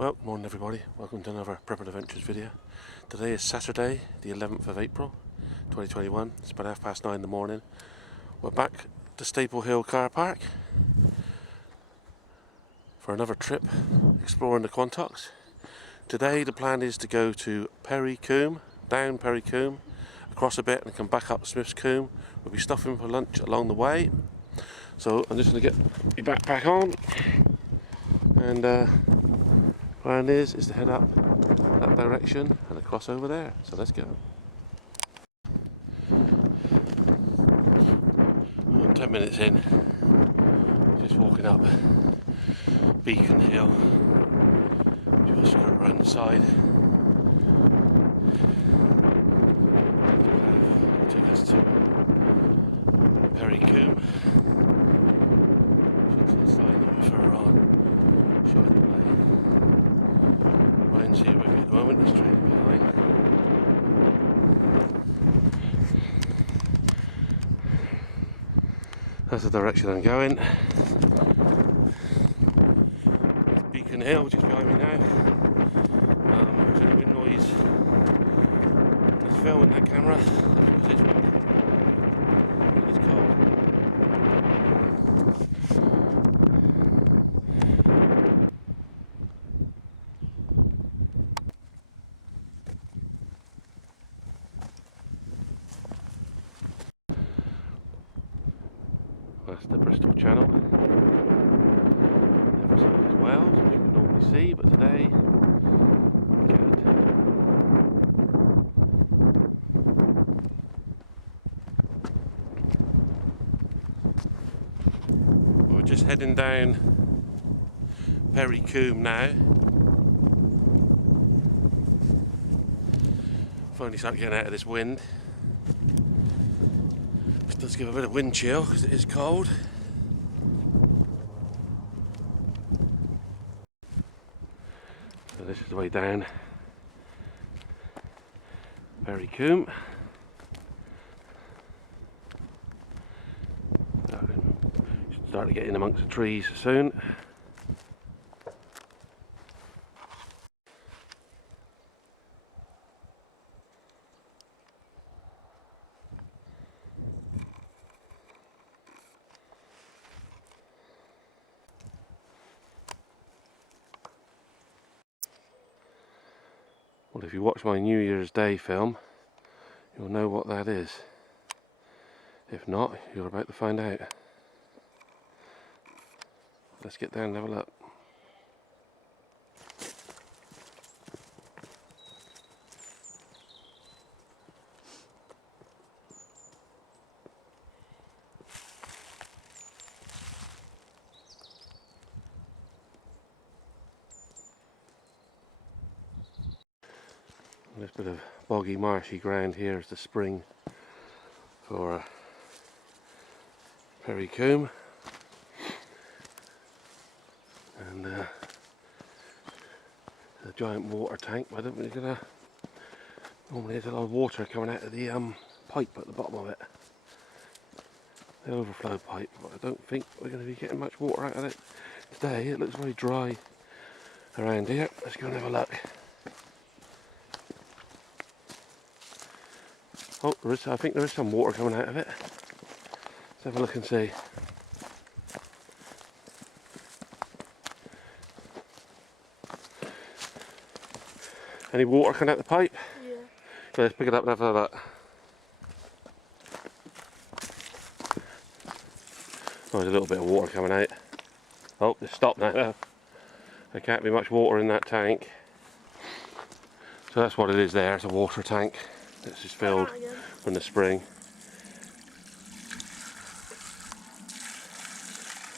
Well, good morning everybody, welcome to another Prep and Adventures video. Today is Saturday, the 11th of April 2021, it's about 9:30 in the morning. We're back to Staple Hill car park for another trip exploring the Quantocks. Today the plan is to go to Combe, down Combe, across a bit and come back up Smith's Combe. We'll be stopping for lunch along the way. So I'm just going to get my backpack on and plan is to head up that direction and across over there. So let's go. I'm 10 minutes in, just walking up Beacon Hill. Just skirt around the side. Take us to Combe. To the side a little bit further on, showing the way. Ryan's here with me at the moment, he's trailing behind. That's the direction I'm going. It's Beacon Hill just behind me now. If there's any wind noise, let's film with that camera. That's because it's windy. It's cold. That's the Bristol Channel. The other side is Wales, which you can normally see, but today you can't. We're just heading down Combe now. Finally started getting out of this wind. It does give a bit of wind chill because it is cold. So this is the way down Combe. Should start to get in amongst the trees soon. Well, if you watch my New Year's Day film, you'll know what that is. If not, you're about to find out. Let's get down and have a look. This bit of boggy marshy ground here is the spring for Combe, and the giant water tank. I don't really gonna. Normally there's a lot of water coming out of the pipe at the bottom of it, the overflow pipe, but I don't think we're going to be getting much water out of it today. It looks very dry around here. Let's go and have a look. Oh, I think there is some water coming out of it. Let's have a look and see. Any water coming out the pipe? Yeah. So let's pick it up and have a look. Oh, there's a little bit of water coming out. Oh, it's stopped now. There can't be much water in that tank. So that's what it is there, it's a water tank. This is filled from the spring.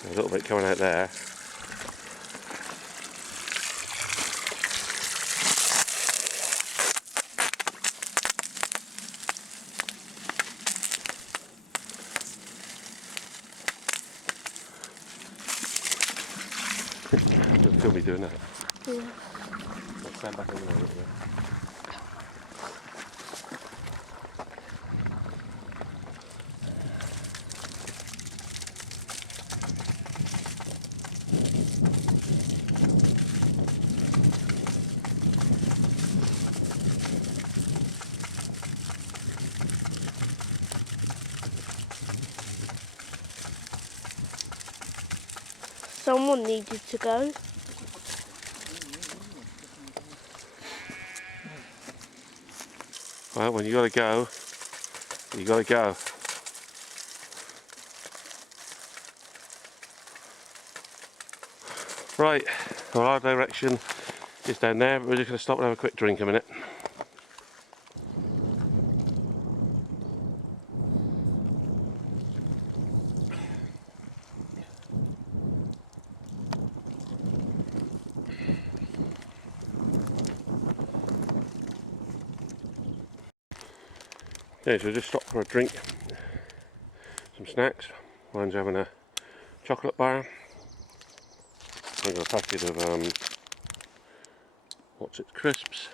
There's a little bit coming out there. You'll still be doing that. Yeah. I'll stand back over there a little bit. someone needed to go. Well, when you gotta go, you gotta go. Right, well, our direction is down there, but we're just going to stop and have a quick drink a minute. Okay, so just stop for a drink, some snacks. Ryan's having a chocolate bar. I've got a packet of what's it, crisps.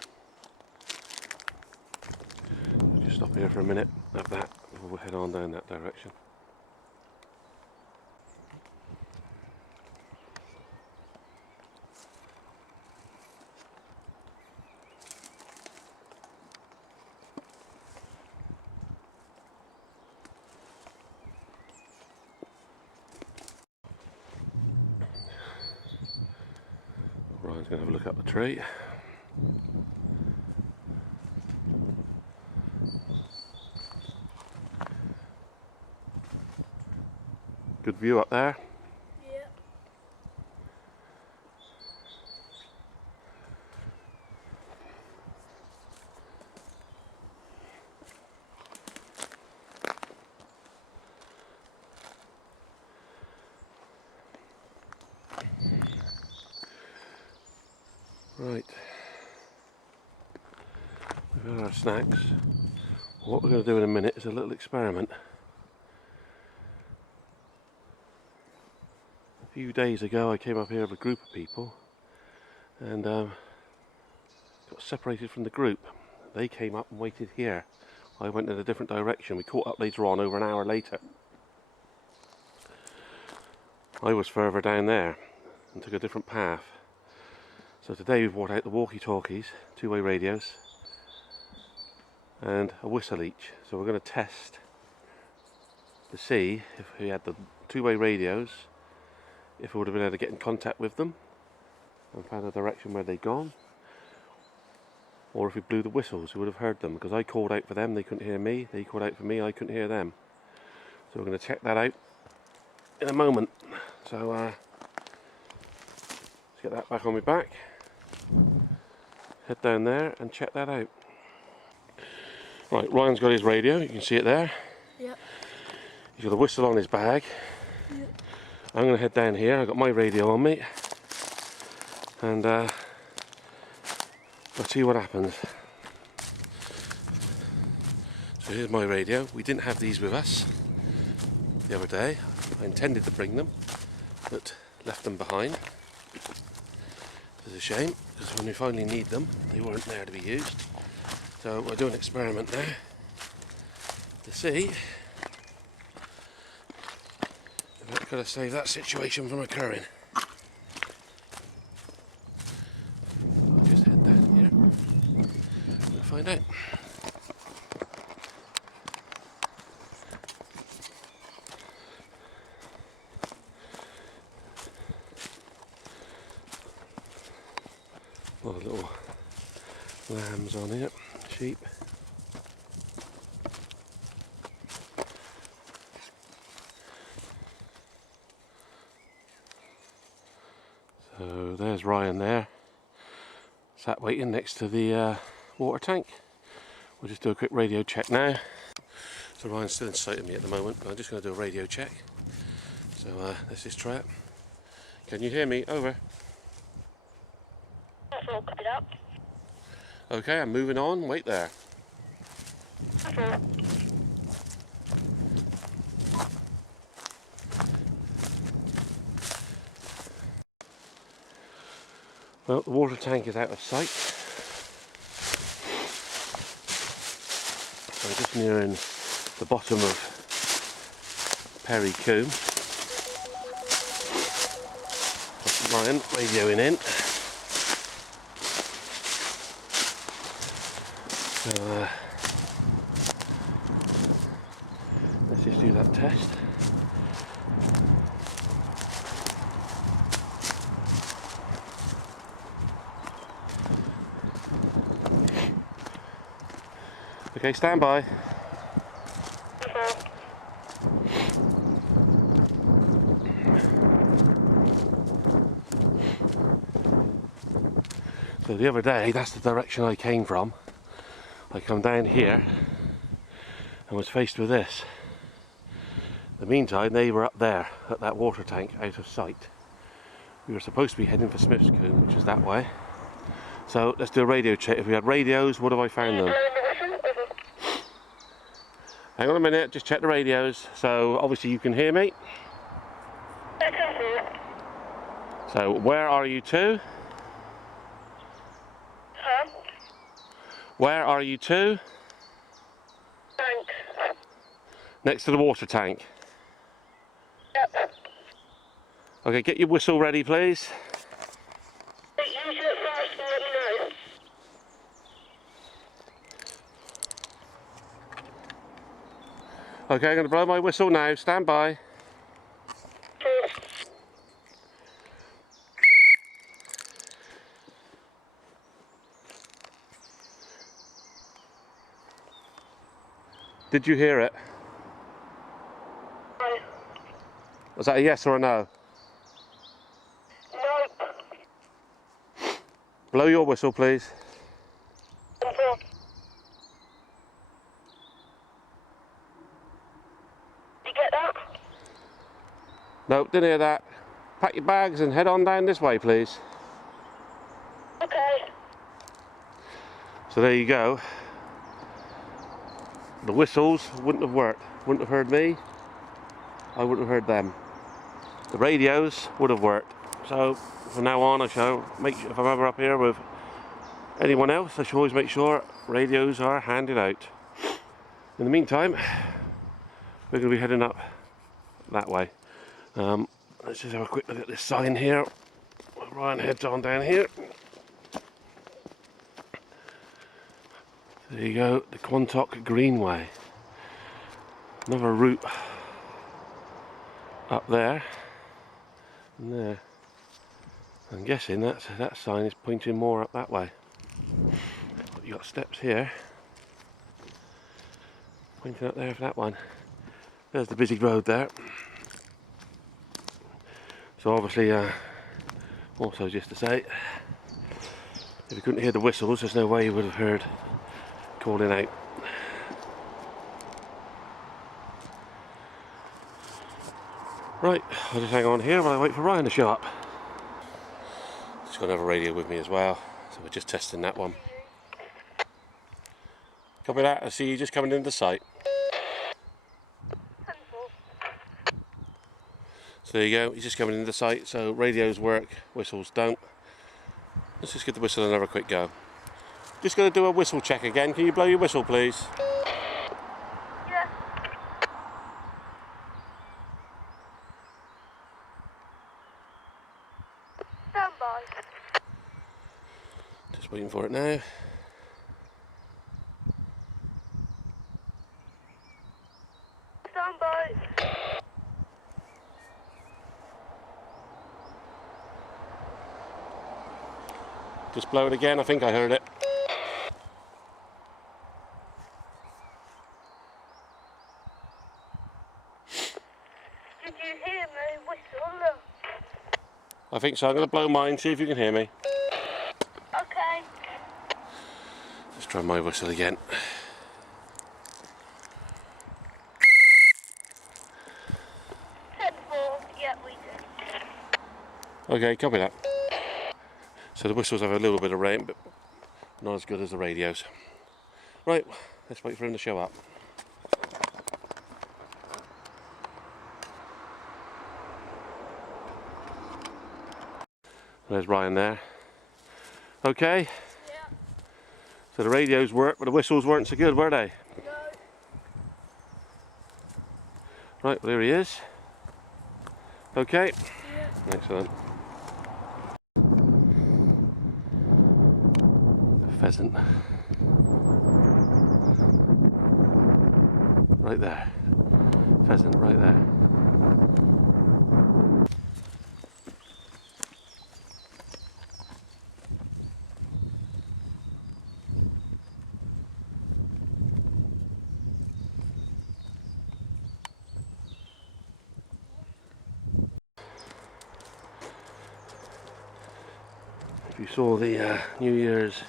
I'll just stop here for a minute, have that before we head on down that direction. Ryan's going to have a look up the tree. Good view up there. Yep. Right, we've had our snacks. What we're going to do in a minute is a little experiment. A few days ago I came up here with a group of people and got separated from the group. They came up and waited here. I went in a different direction. We caught up later on, over an hour later. I was further down there and took a different path. So today we've brought out the walkie-talkies, two-way radios, and a whistle each. So we're going to test to see if we had the two-way radios, if we would have been able to get in contact with them and find a direction where they'd gone, or if we blew the whistles we would have heard them, because I called out for them, they couldn't hear me, they called out for me, I couldn't hear them. So we're going to check that out in a moment. So let's get that back on my back, head down there and check that out. Right, Ryan's got his radio, you can see it there. Yep. He's got a whistle on his bag. Yep. I'm going to head down here, I've got my radio on me, and we'll see what happens. So here's my radio. We didn't have these with us the other day. I intended to bring them, but left them behind. It's a shame, because when we finally need them, they weren't there to be used. So we'll do an experiment now to see if that could have saved that situation from occurring. I'll just head down here and find out. A lot of little lambs on here, sheep. So there's Ryan there, sat waiting next to the water tank. We'll just do a quick radio check now. So Ryan's still in sight of me at the moment, but I'm just going to do a radio check. So let's just try it. Can you hear me? Over. Okay, I'm moving on. Wait there. Well, the water tank is out of sight. I'm just nearing the bottom of Perry Combe. Ryan radioing in. So let's just do that test. Okay, stand by. So the other day, that's the direction I came from. I come down here and was faced with this. In the meantime, they were up there at that water tank, out of sight. We were supposed to be heading for Smith's Combe, which is that way. So let's do a radio check. If we had radios, would have I found them? Hang on a minute, just check the radios. So obviously you can hear me. So where are you to? Huh? Where are you to? Tank. Next to the water tank. Yep. Okay, get your whistle ready, please. Use it fast and let me know. Okay, I'm going to blow my whistle now. Stand by. Did you hear it? No. Was that a yes or a no? Nope. Blow your whistle, please. You get that? No, didn't hear that. Pack your bags and head on down this way, please. Okay. So there you go. The whistles wouldn't have worked. Wouldn't have heard me. I wouldn't have heard them. The radios would have worked. So from now on, I shall make sure, if I'm ever up here with anyone else, I shall always make sure radios are handed out. In the meantime, we're going to be heading up that way. Let's just have a quick look at this sign here. Ryan heads on down here. There you go, the Quantock Greenway. Another route up there and there. I'm guessing that sign is pointing more up that way. You've got steps here pointing up there for that one. There's the busy road there. So obviously, also just to say, if you couldn't hear the whistles, there's no way you would have heard calling out. Right, I'll just hang on here while I wait for Ryan to show up. Just got another radio with me as well, so we're just testing that one. Copy that, I see you just coming into the site. So there you go, he's just coming into the site, so radios work, whistles don't. Let's just give the whistle another quick go. Just going to do a whistle check again. Can you blow your whistle, please? Yeah. Stand by. Just waiting for it now. Stand by. Just blow it again, I think I heard it. Did you hear me whistle? I think so, I'm going to blow mine, see if you can hear me. Okay. Let's try my whistle again. Yeah, we did. Okay, copy that. So the whistles have a little bit of rain, but not as good as the radios. Right, let's wait for him to show up. There's Ryan there. Okay. Yeah. So the radios worked, but the whistles weren't so good, were they? No. Right, well, there he is. Okay. Yeah. Excellent. Pheasant. Right there. Pheasant right there. If you saw the New Year's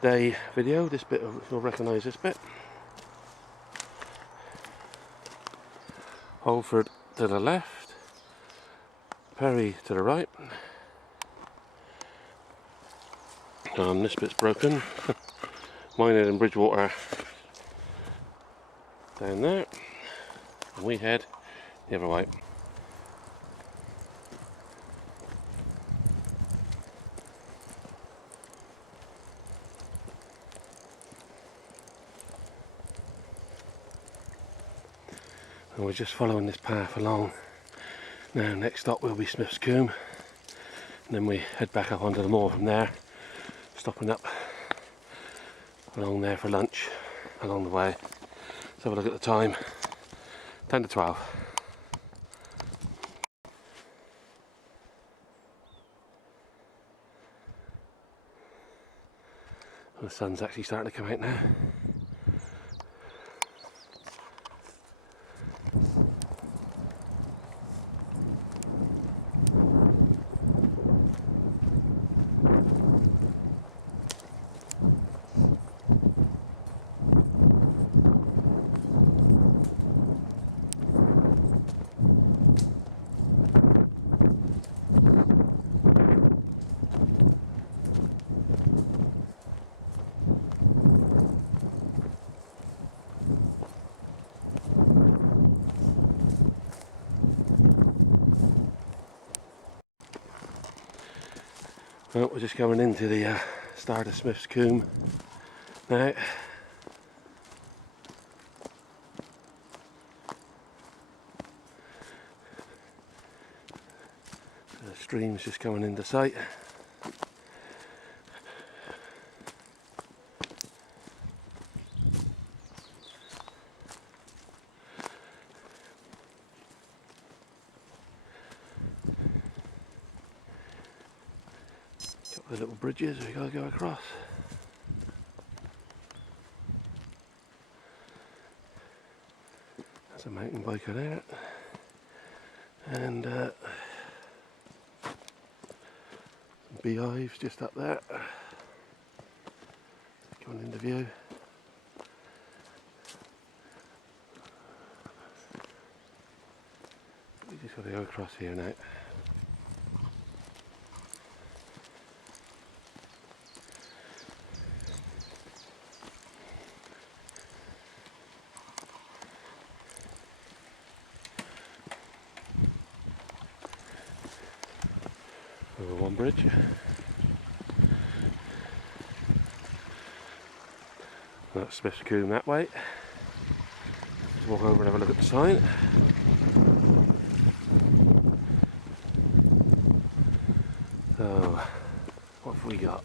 Day video, this bit, you'll recognise this bit. Holford to the left, Perry to the right. This bit's broken. Minehead and Bridgewater down there, and we head the other way. And we're just following this path along. Now next stop will be Smith's Combe, and then we head back up onto the moor from there, stopping up along there for lunch along the way. Let's have a look at the time. 10 to 12. The sun's actually starting to come out now. Well, we're just going into the start of Smith's Combe now. The stream's just coming into sight. Couple of little bridges we gotta go across. There's a mountain biker there, and some beehives just up there, coming into view. We just got to go across here now. Over one bridge. That's Smith's Combe that way. Let's walk over and have a look at the sign. So, what have we got?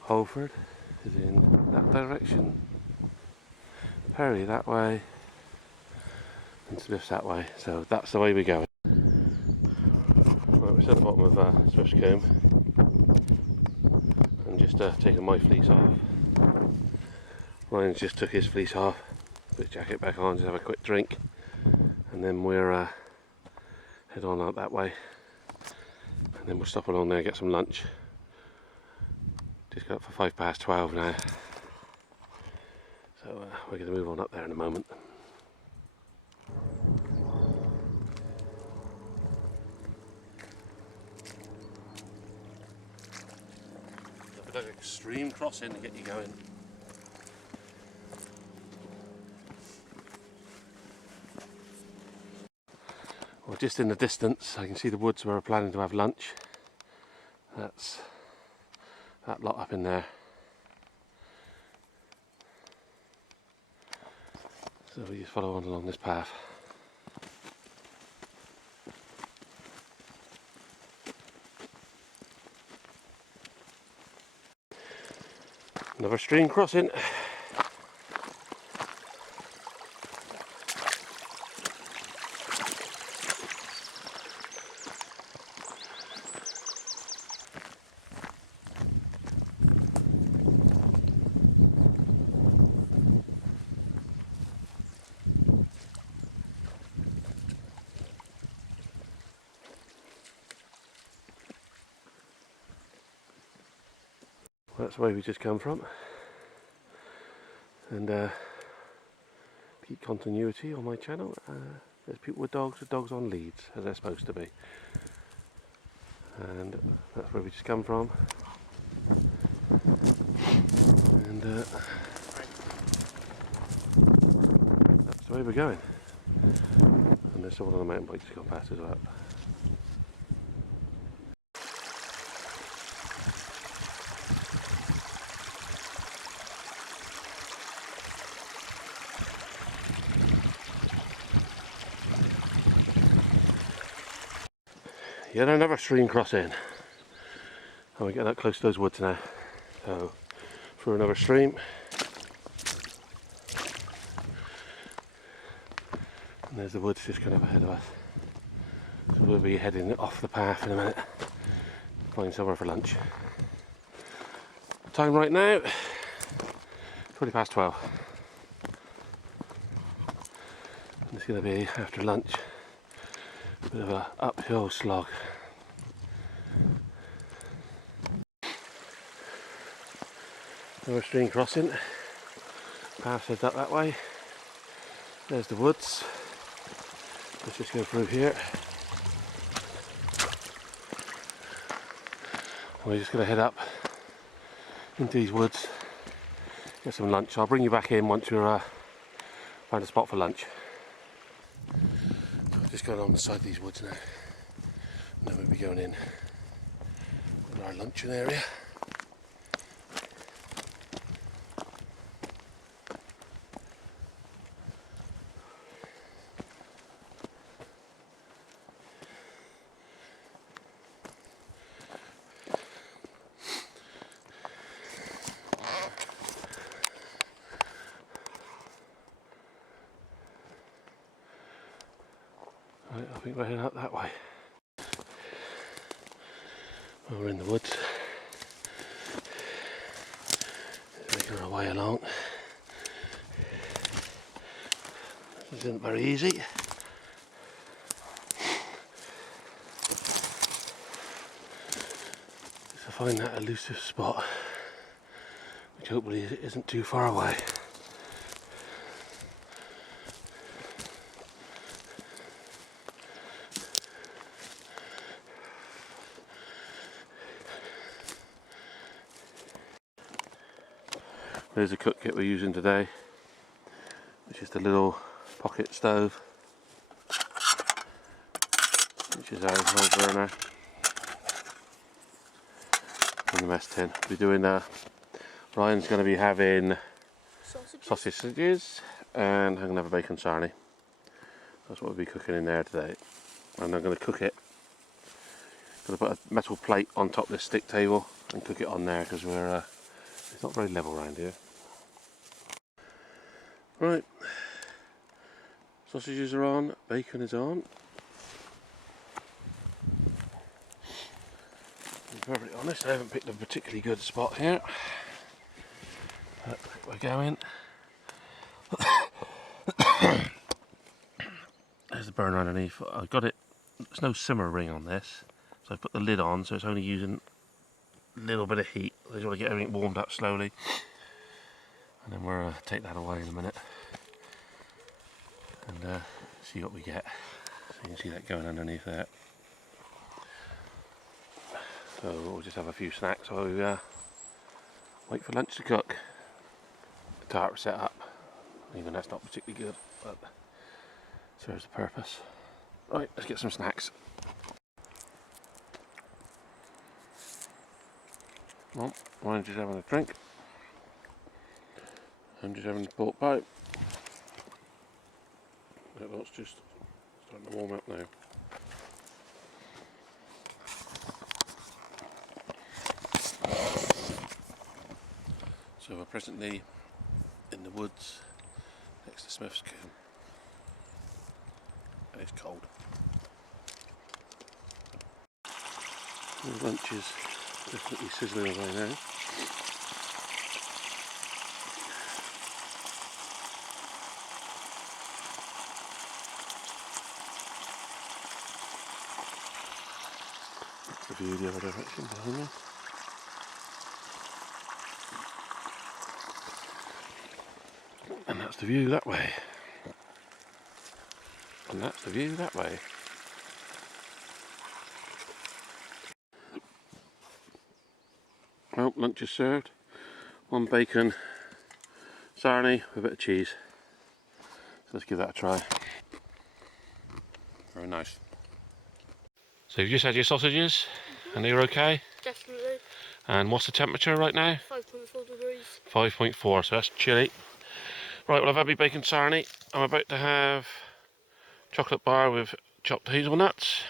Holford is in that direction, Perry that way, and Smith's that way. So that's the way we go. Right, we're at the bottom of Smith's Combe, and just taking my fleece off. Ryan's just took his fleece off, put his jacket back on, just have a quick drink, and then we're head on out that way, and then we'll stop along there and get some lunch. Just got up for 12:05 now, so we're going to move on up there in a moment. A bit of extreme crossing to get you going. Well, just in the distance I can see the woods where we're planning to have lunch. That's that lot up in there. So we just follow on along this path. Another stream crossing. That's where we just come from, and keep continuity on my channel. There's people with dogs on leads, as they're supposed to be, and that's where we just come from. And that's the way we're going. And there's someone on the mountain bike just gone past as well. Yet another stream crossing. And we're getting up close to those woods now. So, through another stream. And there's the woods just kind of ahead of us. So we'll be heading off the path in a minute. Find somewhere for lunch. Time right now, 20 past 12. And it's going to be, after lunch, a bit of an uphill slog. Another stream crossing. Path heads up that way. There's the woods. Let's just go through here. And we're just going to head up into these woods, get some lunch. I'll bring you back in once we're find a spot for lunch. So just going on the side of these woods now. And then we'll be going in our luncheon area. Right, I think we're heading up that way. Well, we're in the woods, making our way along. This isn't very easy. Just to find that elusive spot, which hopefully isn't too far away. There's the cook kit we're using today, which is the little pocket stove, which is our whole burner, and the mess tin. We're doing Ryan's going to be having sausages, and I'm going to have a bacon sarnie. That's what we'll be cooking in there today. And I'm going to cook it. Going to put a metal plate on top of this stick table and cook it on there because we're it's not very level around here. Right, sausages are on, bacon is on. To be perfectly honest, I haven't picked a particularly good spot here. But we're going. There's the burner underneath. I've got it, there's no simmer ring on this, so I put the lid on so it's only using a little bit of heat. I just want to get everything warmed up slowly. And then we'll take that away in a minute and see what we get. So you can see that going underneath there. So we'll just have a few snacks while we wait for lunch to cook. The tarp set up, even that's not particularly good, but serves the purpose. Right, let's get some snacks. Well, I'm just having a drink. I'm just having a pork pie. That lot's just starting to warm up now. So we're presently in the woods next to Smith's Combe, and it's cold. The lunch is definitely sizzling away now. The view the other direction behind me. And that's the view that way. And that's the view that way. Well, lunch is served. One bacon sarnie with a bit of cheese. So let's give that a try. Very nice. So you've just had your sausages and they're okay? Definitely. And what's the temperature right now? 5.4 degrees. 5.4, so that's chilly. Right, well I've had my bacon sarnie. I'm about to have chocolate bar with chopped hazelnuts.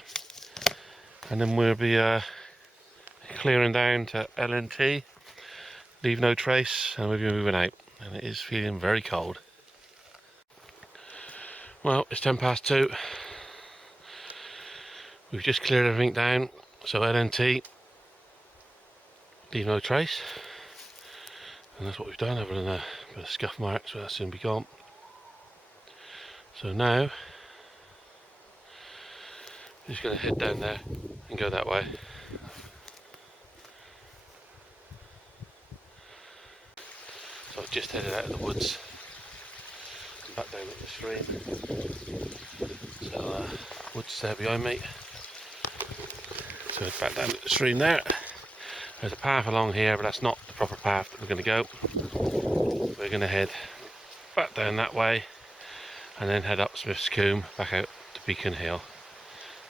And then we'll be clearing down to LNT. Leave no trace, and we'll be moving out. And it is feeling very cold. Well, it's 2:10. We've just cleared everything down, so LNT, leave no trace. And that's what we've done, other than a bit of scuff marks, but that'll soon be gone. So now, we're just going to head down there and go that way. So I've just headed out of the woods and back down at the stream. So woods there behind me. So back down at the stream there. There's a path along here, but that's not the proper path that we're going to go. We're going to head back down that way and then head up Smith's Combe back out to Beacon Hill.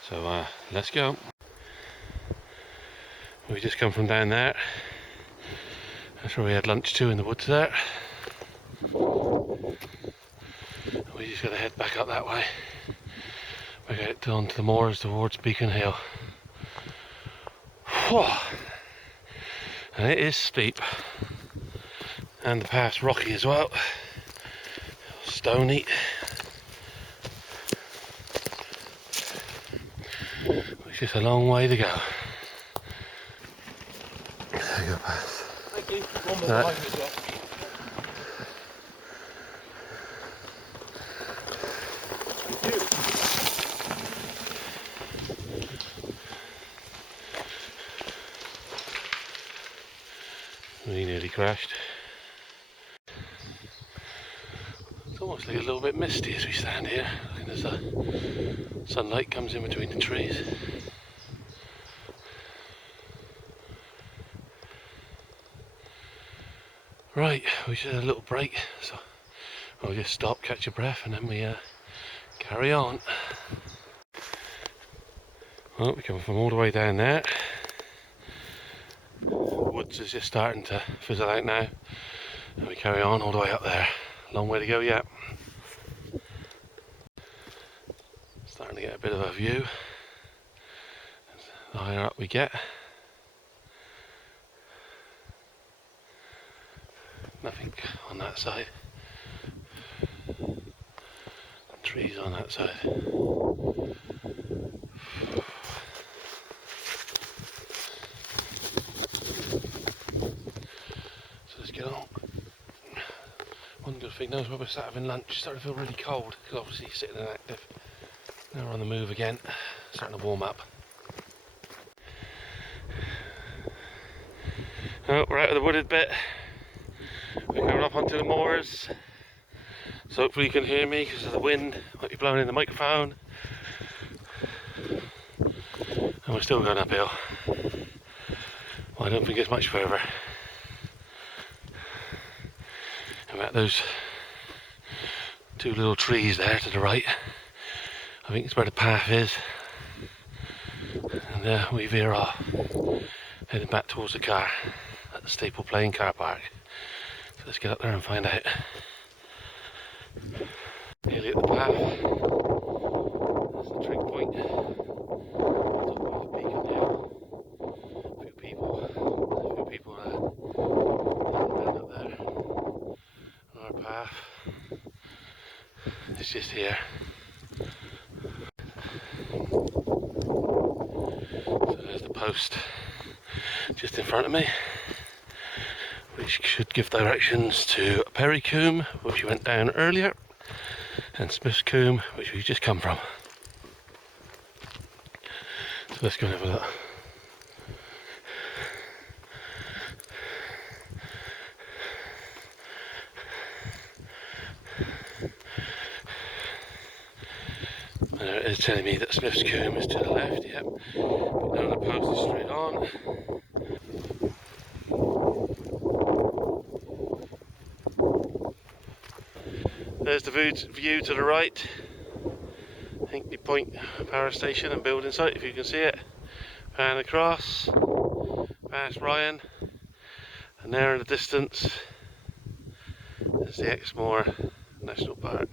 So let's go. We just come from down there. That's where we had lunch too, in the woods there. We just got to head back up that way, back out onto the moors towards Beacon Hill. Whew. And it is steep, and the path's rocky as well, stony. It's just a long way to go. There you go, path. Thank you. One more behind me as well. We nearly crashed. It's almost like a little bit misty as we stand here. As the sunlight comes in between the trees. Right, we should have a little break, so we'll just stop, catch a breath, and then we carry on. Well, we're coming from all the way down there. The woods is just starting to fizzle out now, and we carry on all the way up there. Long way to go yet. Starting to get a bit of a view the higher up we get. Nothing on that side. Trees on that side. So let's get on. One good thing now is when we're sat having lunch, starting to feel really cold because obviously sitting inactive. Now we're on the move again, starting to warm up. Oh, we're out of the wooded bit. We're coming up onto the moors. So hopefully you can hear me because of the wind might be blowing in the microphone. And we're still going uphill. Well, I don't think it's much further. And we're at those two little trees there to the right. I think it's where the path is. And we veer off, heading back towards the car at the Staple Plain car park. So let's get up there and find out. Nearly at the path. That's the trig point. Top of the Beacon Hill. A few people heading up there on our path. It's just here. So there's the post just in front of me, which should give directions to Perry Combe, which we went down earlier, and Smith's Combe, which we just come from. So let's go and have a look. It's telling me that Smith's Combe is to the left, yep. Down the post is straight on. There's the view to the right. Hinkley Point power station and building site, if you can see it. And across, past Ryan. And there in the distance is the Exmoor National Park.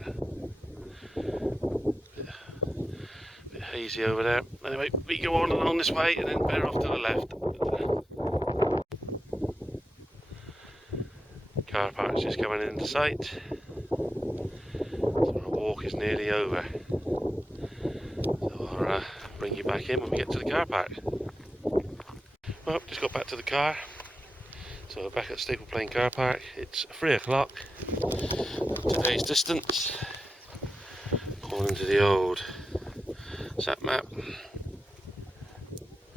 Bit hazy over there. Anyway, we go on along this way and then bear off to the left. Car park's just coming into sight. So our walk is nearly over. So I'll bring you back in when we get to the car park. Well, just got back to the car. So we're back at Staple Plain Car Park. It's 3 o'clock. Today's distance, according to the old sat map,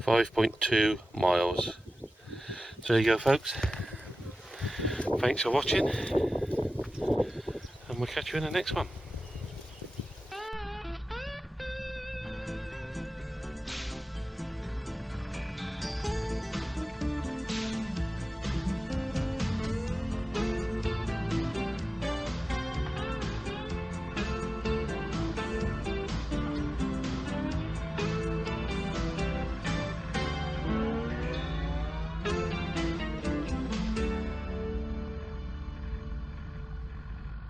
5.2 miles. So there you go, folks. Thanks for watching, and we'll catch you in the next one.